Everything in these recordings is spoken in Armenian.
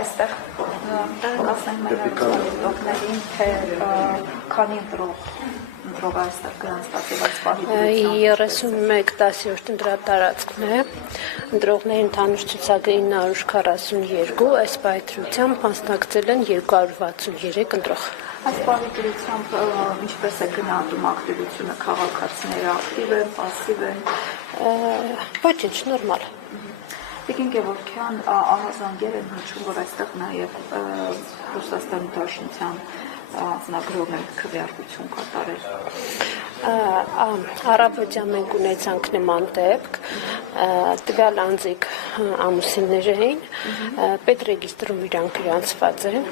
Այստեղ ասենք մենարոքներին, թե քանի ընտրող այստեղ գրանցված 31 10-րդ ընտրատարածքն է, ընտրողների ընդհանուր ցուցակը 942, այս պայթրությամբ մասնակցել են 263 ընտրող։ Այս պարիտերությամբ ինչպես է գնահատում ակտիվությունը, քաղաքացիները ակտիվ են, պասիվ են։ Ոչինչ, նորմալ։ Տիկին Գևորգյան ահազանգեր են հնչում, որ այստեղ նաև Ռուսաստանի Դաշնության անձնագրողներ քվեարկություն կատարել։ Առավոտյան մենք ունեցանք նման դեպք, տվյալ անձիկ ամուսիններ էին, պետրեգիստրում իրանք գրանցված են,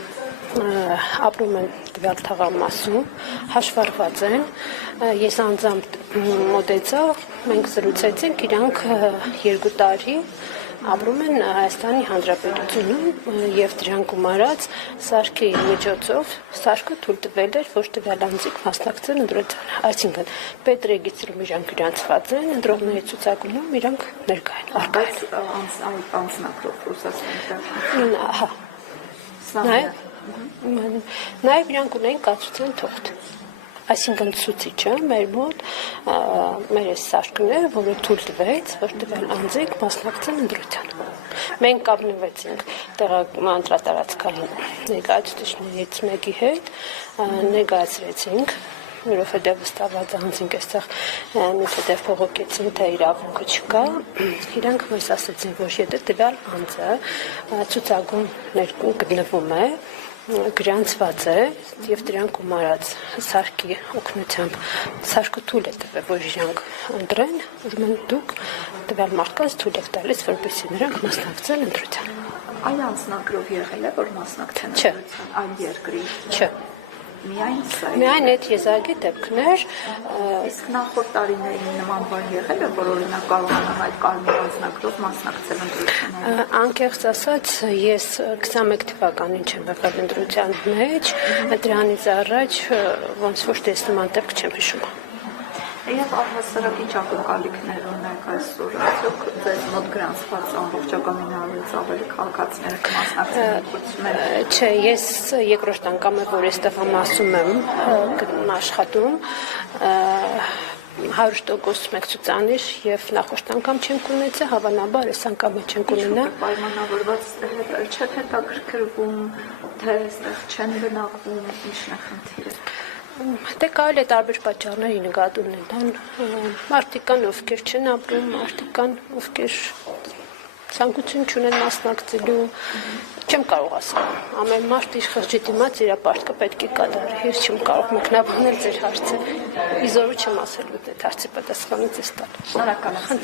ապրում են տվյալ թաղամասում, հաշվառված են, ես անձամբ մոտեցա, մենք զրուցեցինք, իրանք 2 տարի ապրում են Հայաստանի Հանրապետությունում եւ դրանք գումարած սարքի միջոցով սարքը թույլ տվել էր, որ տվյալ անձիկ մասնակցեն ընտրությանը, այսինքն պետրեգիստրում իրանք գրանցված են, ընտրողների ցուցակում իրանք ներկա են, առկա են։ Անձնագրով Ռուսաստանի Դաշնություն։ Նաև իրանք ունեն կացության թուղթ։ Այսինքն ցուցիչը մեր մոտ մեր այս սարքն է, որը թույլ տվեց, որ տվյալ անձիկ մասնակցեն ընտրությանը։ Մենք կապնվեցինք ընտրատարածքային ներկայացուցիչներից մեկի հետ, ներկայացրեցինք, որովհետև վստահված անձինք այստեղ մեզ հետև փողոքեցին, թե իրավունքը չկա, իրանք մեզ ասեցին, որ եթե տվյալ անձը ցուցակում գտնվում է, գրանցված է եւ դրանք գումարած սարքի օգնությամբ սարքը թույլ է տվել, որ իրանք ընտրեն, ուրեմն դուք տվյալ մարդկանց թույլ եք տալիս, որպեսզի նրանք մասնակցեն ընտրությանը։ Այլ անձնագրով եղել է, որ մասնակցեն ընտրության այլ երկրի։ Չէ։ Միայն այդ եզակի դեպքներ, իսկ նախորդ տարիներին նման բան եղել է, որ օրինակ կարողանան այդ կարմիր անձնագրով մասնակցել ընտրությաններին։ Անկեղծ ասած, ես 21 թվականին չեմ եղել ընտրության մեջ, դրանից առաջ ոնց որ տեսնման դեպք չեմ հիշում։ Եվ առհասարակ ինչ ակնկալիքներ ունեք այսօր, արդյոք ձեզ մոտ գրանցված ամբողջական 900-ից ավելի քաղաքացիները կմասնակցեն ընտրություններին։ Չէ, ես երկրորդ անգամ եմ, որ այստեղ ասում եմ աշխատում, 100% մեկ ցուցանիշ եւ նախորդ անգամ չենք ունեցել, հավանաբար այս անգամ չենք ունենա։ Պայմանավորված չեք հետաքրքրվում, թե այստեղ չեն բնակվում, ինչն է խնդիրը։ Դե կարելի է տարբեր պատճառների նկատի ունենալ, մարդիկ կան, ովքեր չեն ապրում, մարդիկ կան, ովքեր ցանկություն չունեն մասնակցելու, չեմ կարող ասել, ամեն մարդ իր խղճի դիմաց իր պարտքը պետք է կատարի, ես չեմ կարող մեկնաբանել ձեր հարցը, իզորու չեմ ասելու այդ հարցի պատասխանը ձեզ տալ։ Շնորհակալ եմ։